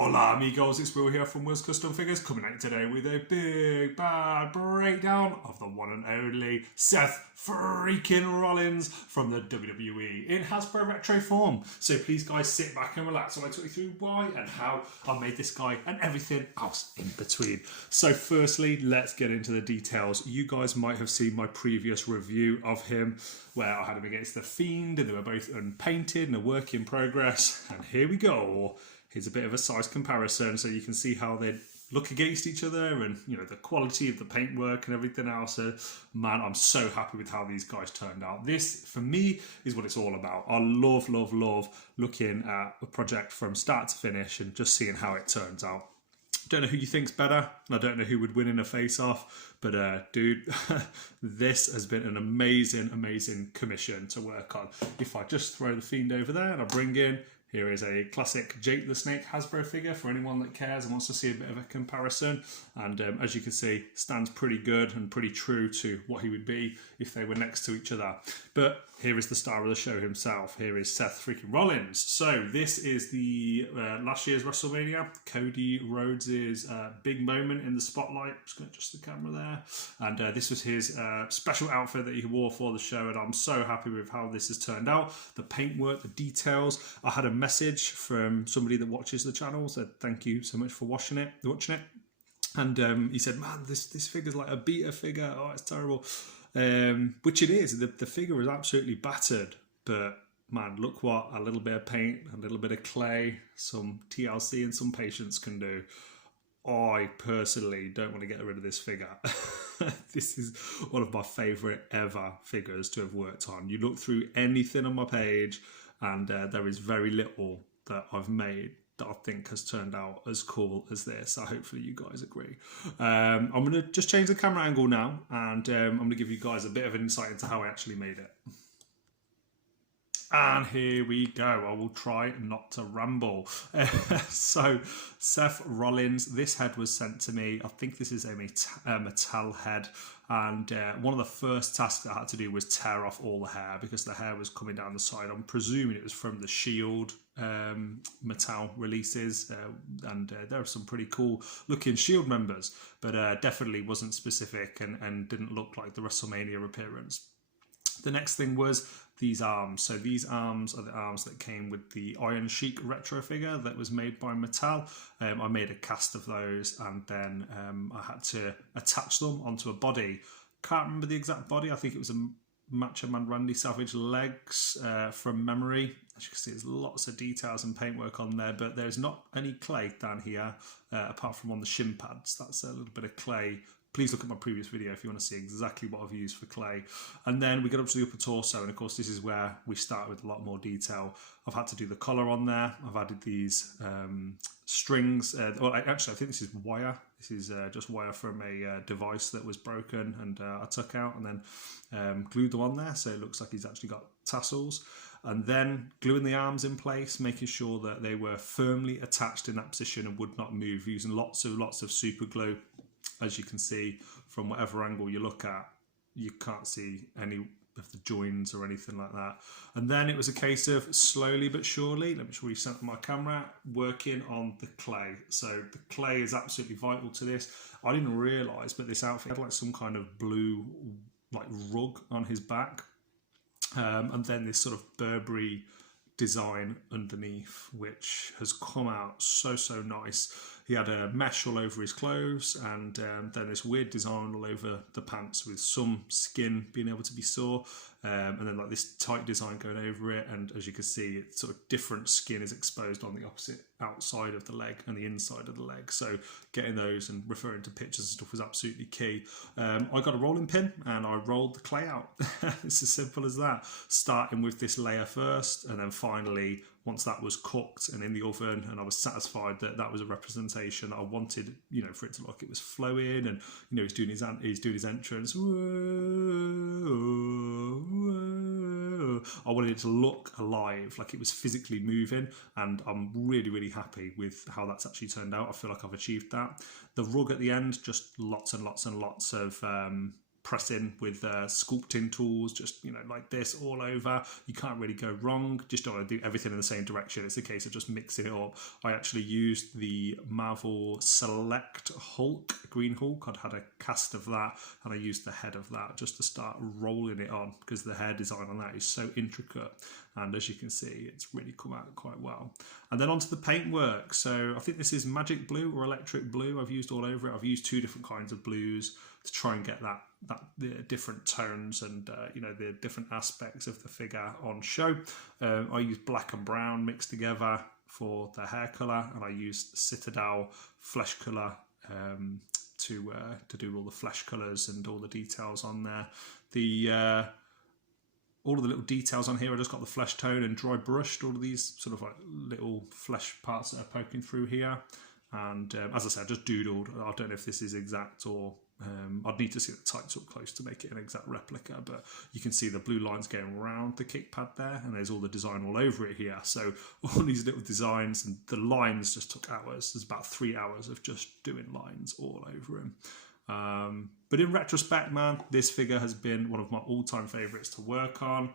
Hola amigos, it's Will here from Will's Custom Figures, coming at you today with a big bad breakdown of the one and only Seth Freakin Rollins from the WWE in Hasbro retro form. So please guys sit back and relax while I talk you through why and how I made this guy and everything else in between. So firstly, let's get into the details. You guys might have seen my previous review of him where I had him against the Fiend and they were both unpainted and a work in progress. And here we go. Here's a bit of a size comparison so you can see how they look against each other and, you know, the quality of the paintwork and everything else. So, man, I'm so happy with how these guys turned out. This, for me, is what it's all about. I love looking at a project from start to finish and just seeing how it turns out. Don't know who you think's better, and I don't know who would win in a face-off, but dude, this has been an amazing commission to work on. If I just throw the Fiend over there and I bring in, here is a classic Jake the Snake Hasbro figure for anyone that cares and wants to see a bit of a comparison. And as you can see, stands pretty good and pretty true to what he would be if they were next to each other. But here is the star of the show himself. Here is Seth Freakin Rollins. So this is the last year's Wrestlemania, Cody Rhodes' big moment in the spotlight. Just going to adjust the camera there. And this was his special outfit that he wore for the show, and I'm so happy with how this has turned out. The paintwork, the details. I had a message from somebody that watches the channel, said thank you so much for watching it. And he said, man, this figure's like a beta figure. Oh, it's terrible. Which it is. The figure is absolutely battered, but man, look what a little bit of paint, a little bit of clay, some TLC and some patience can do. I personally don't want to get rid of this figure. This is one of my favourite ever figures to have worked on. You look through anything on my page and there is very little that I've made that I think has turned out as cool as this. So hopefully you guys agree. I'm going to just change the camera angle now, and I'm going to give you guys a bit of an insight into how I actually made it. And here we go. I will try not to ramble. So, Seth Rollins, this head was sent to me. I think this is a metal head. And one of the first tasks I had to do was tear off all the hair because the hair was coming down the side. I'm presuming it was from the Shield metal releases. And there are some pretty cool looking Shield members, but definitely wasn't specific and didn't look like the WrestleMania appearance. The next thing was these arms. So these arms are the arms that came with the Iron Sheik retro figure that was made by Mattel. I made a cast of those, and then I had to attach them onto a body. Can't remember the exact body. I think it was a Macho Man Randy Savage legs from memory. As you can see, there's lots of details and paintwork on there, but there's not any clay down here apart from on the shin pads. That's a little bit of clay. Please look at my previous video if you want to see exactly what I've used for clay. And then we get up to the upper torso, and of course this is where we start with a lot more detail. I've had to do the collar on there. I've added these strings. Well, actually, I think this is wire. This is just wire from a device that was broken, and I took out and then glued them on there, so it looks like he's actually got tassels. And then gluing the arms in place, making sure that they were firmly attached in that position and would not move, using lots of super glue. As you can see, from whatever angle you look at, you can't see any of the joins or anything like that. And then it was a case of slowly but surely, let me just reset my camera, working on the clay. So the clay is absolutely vital to this. I didn't realise, but this outfit had like some kind of blue like rug on his back. And then this sort of Burberry design underneath, which has come out so nice. He had a mesh all over his clothes, and then this weird design all over the pants with some skin being able to be saw, and then like this tight design going over it. And as you can see, it's sort of different skin is exposed on the opposite outside of the leg and the inside of the leg. So getting those and referring to pictures and stuff was absolutely key. I got a rolling pin and I rolled the clay out. It's as simple as that. Starting with this layer first, and then finally, once that was cooked and in the oven, and I was satisfied that that was a representation that I wanted, you know, for it to look, it was flowing, and you know, he's doing his entrance. I wanted it to look alive, like it was physically moving, and I'm really happy with how that's actually turned out. I feel like I've achieved that. The rug at the end, just lots and lots of pressing with sculpting tools, just, you know, like this all over. You can't really go wrong. Just don't want to do everything in the same direction. It's a case of just mixing it up. I actually used the Marvel Select Hulk, Green Hulk. I'd had a cast of that, and I used the head of that just to start rolling it on, because the hair design on that is so intricate, and as you can see, it's really come out quite well. And then onto the paintwork. So I think this is magic blue or electric blue I've used all over it. I've used 2 different kinds of blues to try and get the different tones and you know, the different aspects of the figure on show. I used black and brown mixed together for the hair colour, and I used Citadel flesh colour to do all the flesh colours and all the details on there. All of the little details on here, I just got the flesh tone and dry brushed all of these sort of like little flesh parts that are poking through here. And as I said, just doodled. I don't know if this is exact, or I'd need to see the tights up close to make it an exact replica, but you can see the blue lines going around the kick pad there, and there's all the design all over it here. So all these little designs, and the lines just took hours. There's about 3 hours of just doing lines all over him. But in retrospect, man, this figure has been one of my all-time favourites to work on.